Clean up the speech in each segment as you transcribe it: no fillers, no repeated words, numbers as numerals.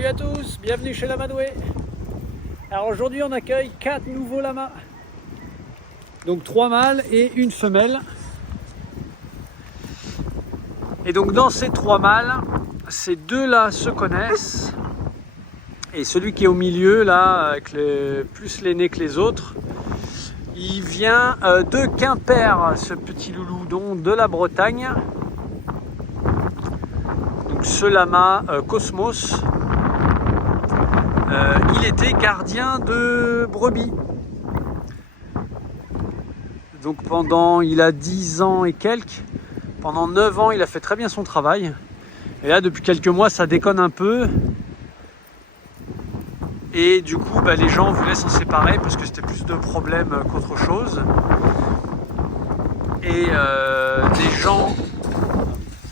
Salut à tous, bienvenue chez Lamadoué. Alors aujourd'hui on accueille 4 nouveaux lamas. Donc 3 mâles et une femelle. Et donc dans ces 3 mâles, ces 2 là se connaissent. Et celui qui est au milieu là, avec plus l'aîné que les autres, il vient de Quimper, ce petit loulou, donc de la Bretagne. Donc ce lama Cosmos, il était gardien de brebis. Donc il a 10 ans et quelques, pendant 9 ans il a fait très bien son travail. Et là depuis quelques mois ça déconne un peu. Et du coup les gens voulaient s'en séparer parce que c'était plus de problèmes qu'autre chose. Et des gens...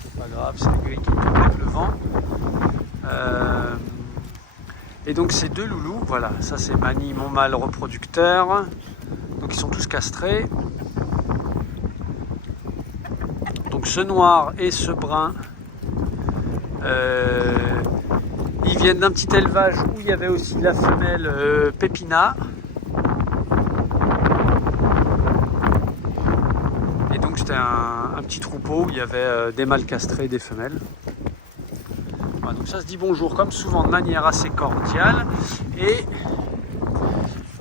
C'est pas grave, c'est les grilles qui tournent avec le vent. Et donc ces 2 loulous, voilà, ça c'est Mani, mon mâle reproducteur. Donc ils sont tous castrés. Donc ce noir et ce brun, ils viennent d'un petit élevage où il y avait aussi la femelle Pépina. Et donc c'était un petit troupeau où il y avait des mâles castrés et des femelles. Voilà, donc ça se dit bonjour comme souvent de manière assez cordiale. Et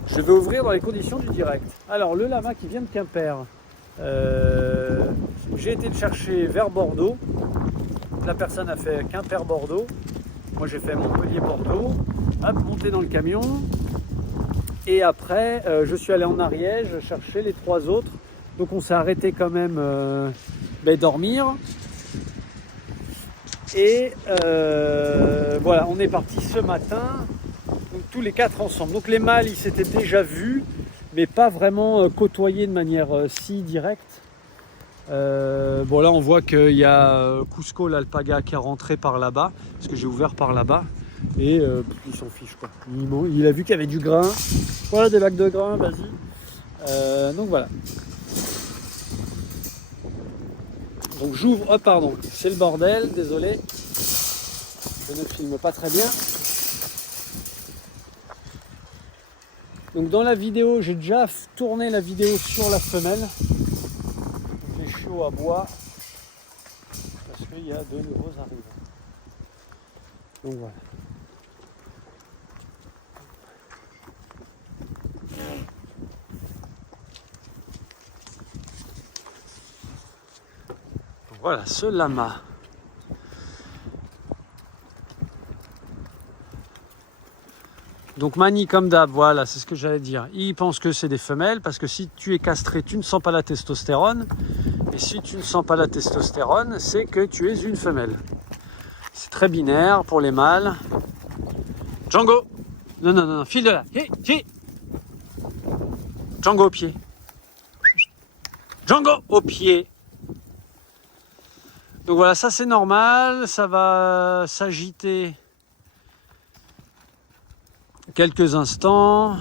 je vais ouvrir dans les conditions du direct. Alors le lama qui vient de Quimper, j'ai été le chercher vers Bordeaux. La personne a fait Quimper-Bordeaux. Moi j'ai fait Montpellier-Bordeaux. Hop, monté dans le camion. Et après, je suis allé en Ariège chercher les 3 autres. Donc on s'est arrêté quand même dormir. Et voilà, on est parti ce matin. Donc tous les 4 ensemble. Donc les mâles, ils s'étaient déjà vus, mais pas vraiment côtoyés de manière si directe. Bon là on voit qu'il y a Cusco l'alpaga qui est rentré par là-bas, parce que j'ai ouvert par là-bas, et il s'en fiche quoi. Il a vu qu'il y avait du grain, voilà des bacs de grain, vas-y. Donc voilà. Donc j'ouvre, oh pardon, c'est le bordel, désolé, je ne filme pas très bien. Donc dans la vidéo, j'ai déjà tourné la vidéo sur la femelle. J'ai chaud à bois parce qu'il y a de nouveaux arrivants. Donc voilà. Voilà ce lama. Donc Mani comme d'hab, voilà, c'est ce que j'allais dire. Il pense que c'est des femelles parce que si tu es castré, tu ne sens pas la testostérone. Et si tu ne sens pas la testostérone, c'est que tu es une femelle. C'est très binaire pour les mâles. Django! Non, non, non, file de là. Hi. Django au pied. Django au pied. Donc voilà, ça c'est normal. Ça va s'agiter quelques instants,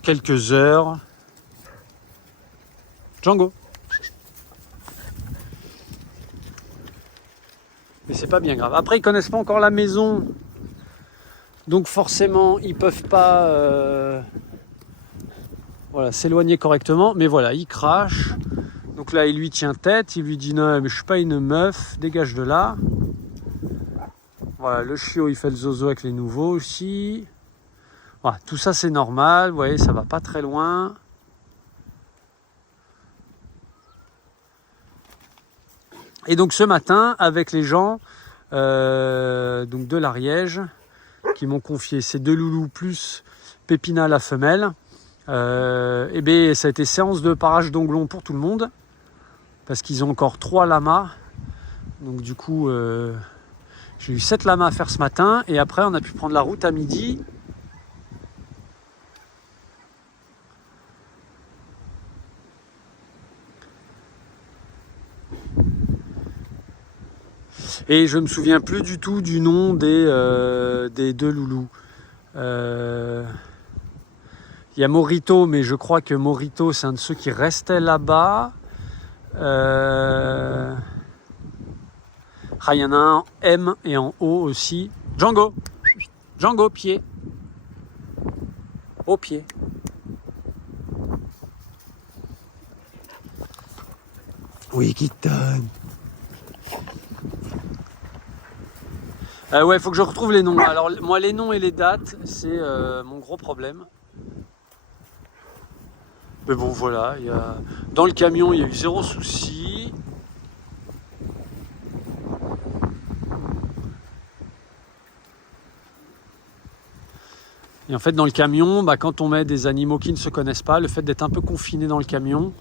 quelques heures. Django. Mais c'est pas bien grave. Après, ils connaissent pas encore la maison, donc forcément, ils peuvent pas voilà, s'éloigner correctement. Mais voilà, il crache. Donc là, il lui tient tête. Il lui dit non, mais je suis pas une meuf. Dégage de là. Voilà, le chiot, il fait le zozo avec les nouveaux aussi. Voilà, tout ça, c'est normal. Vous voyez, ça va pas très loin. Et donc ce matin, avec les gens donc de l'Ariège, qui m'ont confié ces 2 loulous plus Pépina la femelle, et bien ça a été séance de parage d'onglons pour tout le monde, parce qu'ils ont encore 3 lamas. Donc du coup, j'ai eu 7 lamas à faire ce matin, et après on a pu prendre la route à midi. Et je me souviens plus du tout du nom des 2 loulous. Il y a Morito, mais je crois que Morito, c'est un de ceux qui restait là-bas. Ah, il y en a un en M et en O aussi. Django. Django, pied. Au pied. Oui, Keaton. Ouais, il faut que je retrouve les noms. Alors, moi, les noms et les dates, c'est mon gros problème. Mais bon, voilà. Dans le camion, il y a eu zéro souci. Et en fait, dans le camion, quand on met des animaux qui ne se connaissent pas, le fait d'être un peu confiné dans le camion,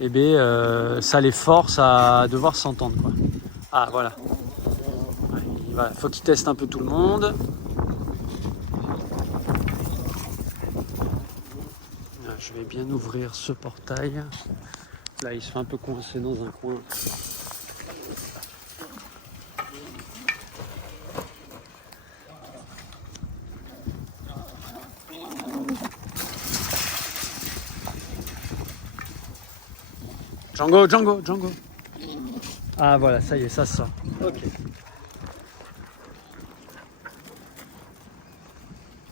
eh bien, ça les force à devoir s'entendre, quoi. Ah, voilà. Voilà, faut qu'ils testent un peu tout le monde. Je vais bien ouvrir ce portail. Là, il se fait un peu coincé dans un coin. Django, Django, Django. Ah voilà, ça y est, ça sort. Ok.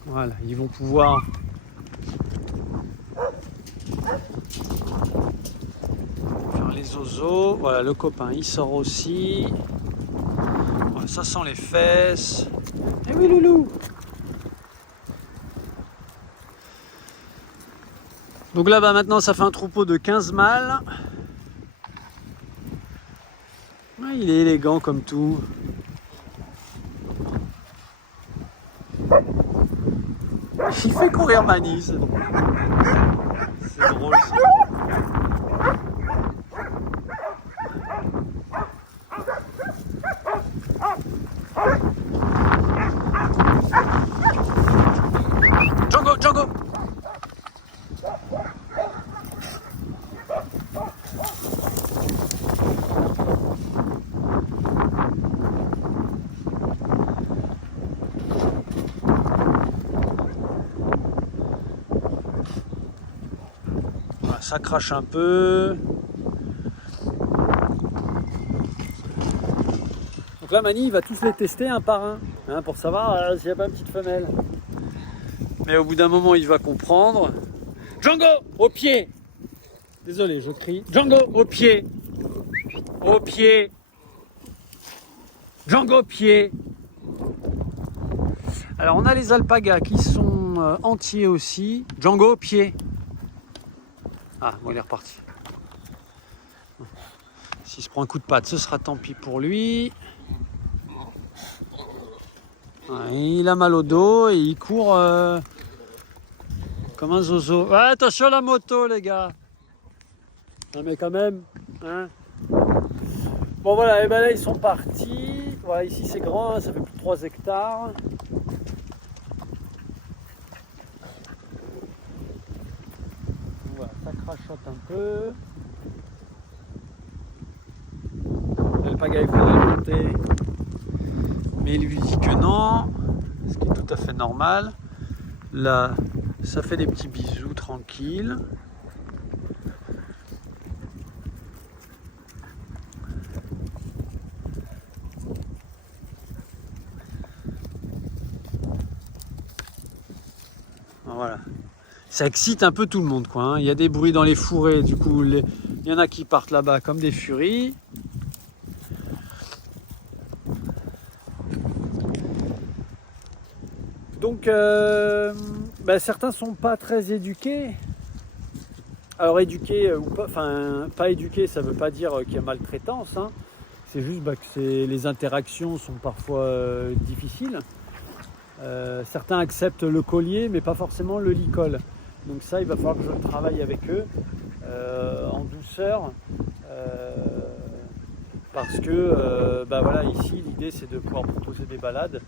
Voilà, ils vont pouvoir faire les zozos. Voilà, le copain, il sort aussi. Voilà, ça sent les fesses. Eh oui, loulou. Donc là, maintenant, ça fait un troupeau de 15 mâles. Ouais, il est élégant comme tout. Il fait courir Mani, c'est drôle. C'est drôle ça. Django, Django. Voilà, ça crache un peu. Donc là, Mani, il va tous les tester un par un, hein, pour savoir s'il n'y a pas une petite femelle. Mais au bout d'un moment, il va comprendre. Django, au pied. Désolé, je crie. Django, au pied. Au pied. Django, au pied. Alors, on a les alpagas qui sont entiers aussi. Django, au pied. Ah, bon, il est reparti. S'il se prend un coup de patte, ce sera tant pis pour lui. Ouais, il a mal au dos et il court comme un zozo. Ouais, attention à la moto, les gars. Non, mais quand même. Hein. Bon, voilà, et ben là, ils sont partis. Voilà, ici, c'est grand, hein, ça fait plus de 3 hectares. Voilà, ça crachote un peu. L'alpaga, il faudrait le monter. Mais il lui dit que non, ce qui est tout à fait normal. Là, ça fait des petits bisous tranquilles. Voilà. Ça excite un peu tout le monde, quoi. Hein. Il y a des bruits dans les fourrés, du coup, il y en a qui partent là-bas comme des furies. Donc, certains sont pas très éduqués. Alors, éduqués ou pas, enfin, pas éduqués, ça veut pas dire qu'il y a maltraitance. Hein. C'est juste que les interactions sont parfois difficiles. Certains acceptent le collier, mais pas forcément le licol. Donc ça, il va falloir que je travaille avec eux en douceur. Parce que, voilà, ici, l'idée, c'est de pouvoir proposer des balades.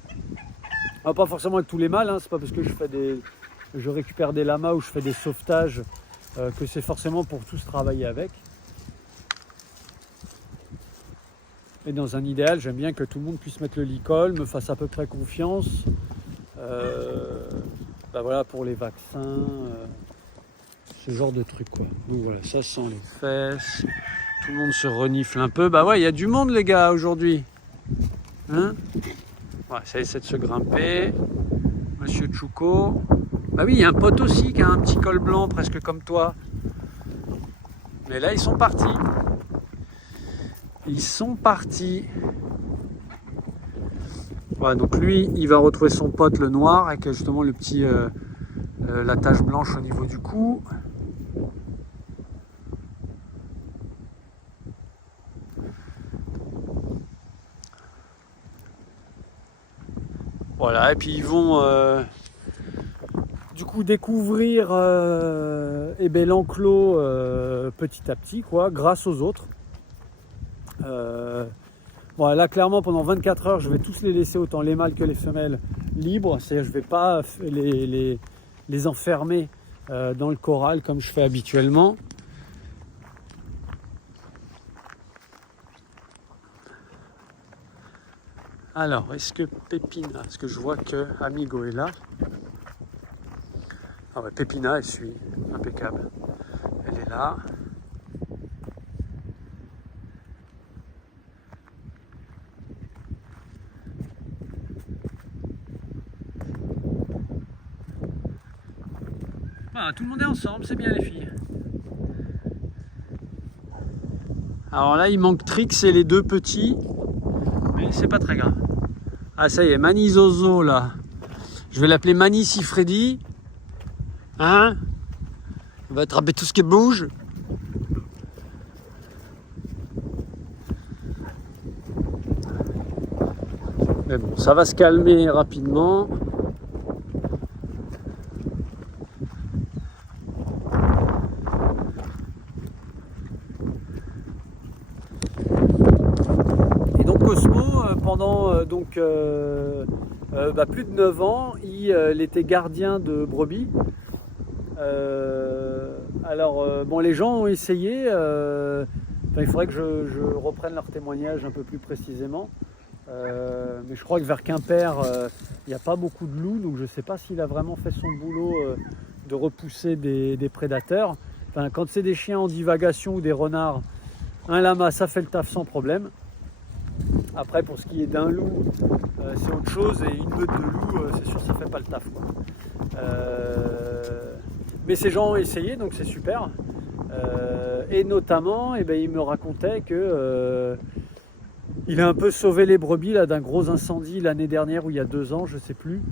Alors, pas forcément avec tous les mâles, hein, c'est pas parce que je récupère des lamas ou je fais des sauvetages que c'est forcément pour tous travailler avec. Et dans un idéal, j'aime bien que tout le monde puisse mettre le licol, me fasse à peu près confiance. Voilà, pour les vaccins, ce genre de trucs, quoi. Donc voilà, ça sent les fesses. Tout le monde se renifle un peu. Bah ouais, il y a du monde, les gars, aujourd'hui. Hein? Ouais, ça essaie de se grimper. Monsieur Tchouko. Bah oui, il y a un pote aussi qui a un petit col blanc presque comme toi. Mais là, ils sont partis. Ils sont partis. Voilà, donc lui, il va retrouver son pote le noir avec justement le petit, la tache blanche au niveau du cou. Voilà, et puis ils vont du coup découvrir eh ben, l'enclos petit à petit, quoi, grâce aux autres. Bon, là, clairement, pendant 24 heures, je vais tous les laisser, autant les mâles que les femelles, libres. C'est-à-dire, je ne vais pas les enfermer dans le corral comme je fais habituellement. Alors, est-ce que Pépina, parce que je vois que Amigo est là. Ah ouais, Pépina, elle suit, impeccable. Elle est là. Ah, tout le monde est ensemble, c'est bien les filles. Alors là, il manque Trix et les deux petits, mais c'est pas très grave. Ah, ça y est, Mani Zozo là. Je vais l'appeler Mani si Freddy. Hein? On va attraper tout ce qui bouge. Mais bon, ça va se calmer rapidement. Et donc Cosmo, pendant plus de 9 ans, il était gardien de brebis. Bon, les gens ont essayé. Il faudrait que je reprenne leur témoignage un peu plus précisément. Mais je crois que vers Quimper, il n'y a pas beaucoup de loups, donc je ne sais pas s'il a vraiment fait son boulot de repousser des prédateurs. Enfin, quand c'est des chiens en divagation ou des renards, un lama, ça fait le taf sans problème. Après, pour ce qui est d'un loup, c'est autre chose, et une meute de loups, c'est sûr, ça ne fait pas le taf, quoi. Mais ces gens ont essayé, donc c'est super. Et notamment, il me racontait que il a un peu sauvé les brebis là, d'un gros incendie l'année dernière ou il y a 2 ans, je ne sais plus.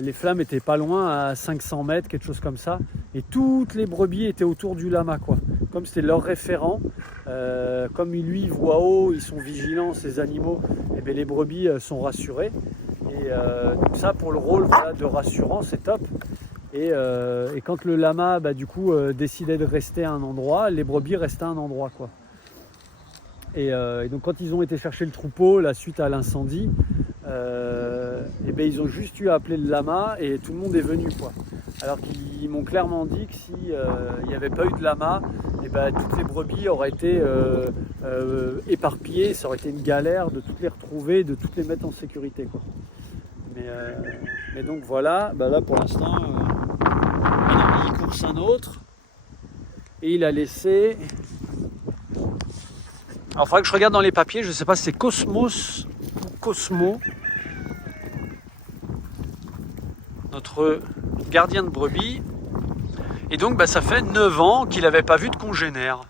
Les flammes étaient pas loin, à 500 mètres, quelque chose comme ça. Et toutes les brebis étaient autour du lama, quoi. Comme c'était leur référent, comme lui il voit haut, ils sont vigilants, ces animaux, et les brebis sont rassurées. Et donc ça, pour le rôle de rassurant, c'est top. Et quand le lama décidait de rester à un endroit, les brebis restaient à un endroit, quoi. Et donc quand ils ont été chercher le troupeau, la suite à l'incendie, ils ont juste eu à appeler le lama et tout le monde est venu, quoi. Alors qu'ils m'ont clairement dit que s'il n'y avait pas eu de lama, toutes les brebis auraient été éparpillées, ça aurait été une galère de toutes les retrouver, de toutes les mettre en sécurité, quoi. Mais donc voilà, là pour l'instant, il course un autre et il a laissé... Alors il faudrait que je regarde dans les papiers, je ne sais pas si c'est Cosmos ou Cosmo, notre gardien de brebis. Et donc ça fait 9 ans qu'il n'avait pas vu de congénère.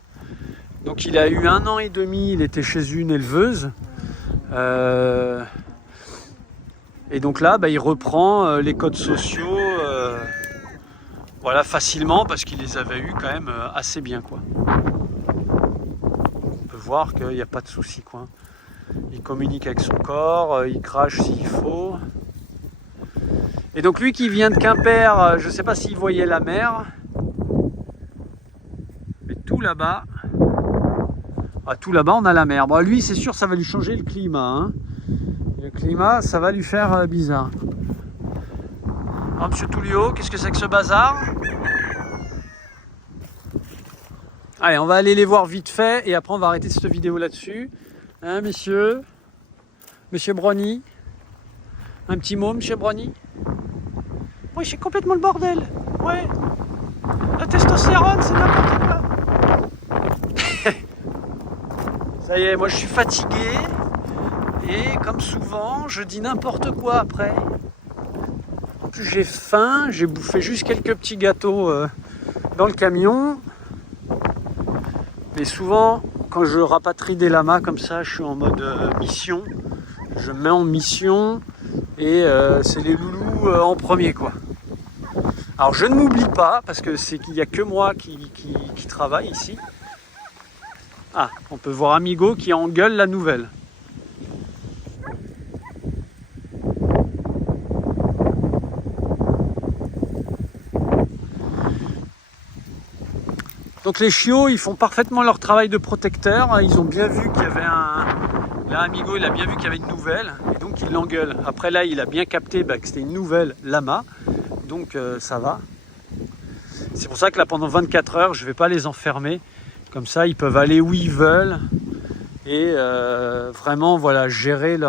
Donc il a eu 1 an et demi, il était chez une éleveuse. Et donc là, il reprend les codes sociaux facilement parce qu'il les avait eus quand même assez bien, quoi. On peut voir qu'il n'y a pas de souci, quoi. Il communique avec son corps, il crache s'il faut. Et donc lui qui vient de Quimper, je ne sais pas s'il voyait la mer. Mais tout là-bas, on a la mer. Bon, lui, c'est sûr, ça va lui changer le climat, hein. Le climat, ça va lui faire bizarre. Alors, monsieur Toulio, qu'est-ce que c'est que ce bazar? Allez, on va aller les voir vite fait et après on va arrêter cette vidéo là-dessus. Hein, messieurs? Monsieur Brony? Un petit mot, monsieur Brony? Oui, c'est complètement le bordel. Ouais. La testostérone, c'est n'importe quoi. Ça y est, moi je suis fatigué. Et comme souvent, je dis n'importe quoi après. En plus j'ai faim, j'ai bouffé juste quelques petits gâteaux dans le camion. Mais souvent, quand je rapatrie des lamas comme ça, je suis en mode mission. Je me mets en mission et c'est les loulous en premier quoi. Alors je ne m'oublie pas parce que c'est qu'il n'y a que moi qui travaille ici. Ah, on peut voir Amigo qui engueule la nouvelle. Donc les chiots, ils font parfaitement leur travail de protecteur. Ils ont bien vu qu'il y avait un... Là, Amigo, il a bien vu qu'il y avait une nouvelle. Et donc, il l'engueule. Après, là, il a bien capté que c'était une nouvelle lama. Donc, ça va. C'est pour ça que là, pendant 24 heures, je ne vais pas les enfermer. Comme ça, ils peuvent aller où ils veulent. Et vraiment, voilà, gérer les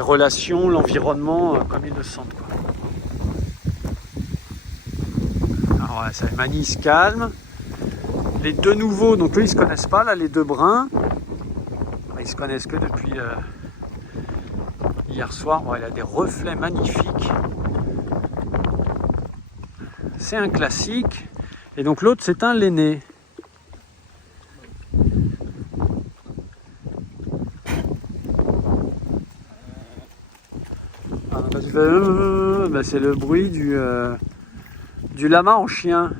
relations, l'environnement, comme ils le sentent, quoi. Alors ouais, ça, Mani se calme. Les deux nouveaux, donc eux ils se connaissent pas là, les deux bruns. Ils se connaissent que depuis hier soir. Bon, il a des reflets magnifiques. C'est un classique. Et donc l'autre c'est un l'aîné. Bah, c'est le bruit du lama en chien.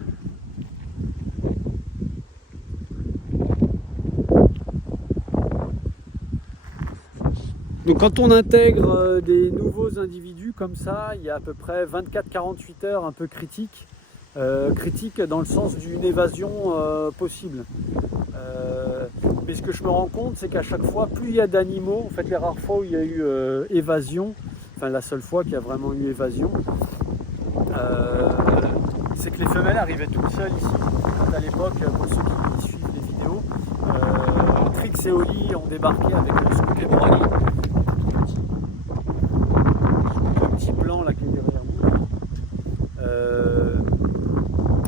Donc quand on intègre des nouveaux individus comme ça, il y a à peu près 24-48 heures un peu critiques. Critique dans le sens d'une évasion possible. Mais ce que je me rends compte, c'est qu'à chaque fois, plus il y a d'animaux, en fait les rares fois où il y a eu évasion, enfin la seule fois qu'il y a vraiment eu évasion, c'est que les femelles arrivaient toutes seules ici. Quand à l'époque, pour ceux qui suivent les vidéos, Trix et Oli ont débarqué avec le Scoop et Brony. Le petit blanc là qui est derrière nous.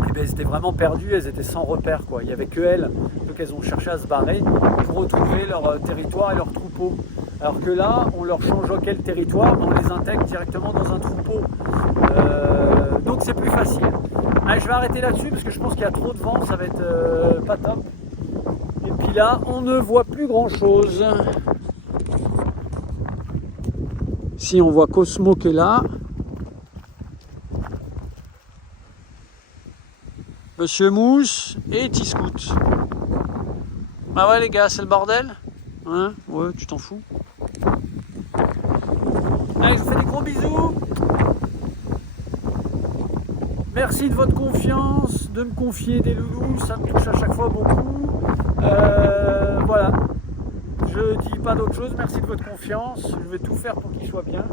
Et ben, elles étaient vraiment perdues, elles étaient sans repère, quoi. Il n'y avait que elles, donc elles ont cherché à se barrer pour retrouver leur territoire et leur troupeau. Alors que là, on leur change quel territoire, on les intègre directement dans un troupeau. Donc c'est plus facile. Allez, je vais arrêter là-dessus parce que je pense qu'il y a trop de vent, ça va être pas top. Et puis là, on ne voit plus grand-chose. Si on voit Cosmo qui est là. Monsieur Mousse et Tiscout. Bah ouais les gars, c'est le bordel. Hein? Ouais, tu t'en fous. Allez, je vous fais des gros bisous. Merci de votre confiance, de me confier des loulous, ça me touche à chaque fois beaucoup. Voilà, je dis pas d'autre chose, merci de votre confiance, je vais tout faire pour qu'ils soient bien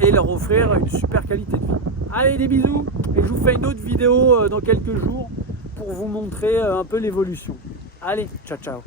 et leur offrir une super qualité de vie. Allez, des bisous, et je vous fais une autre vidéo dans quelques jours pour vous montrer un peu l'évolution. Allez, ciao ciao.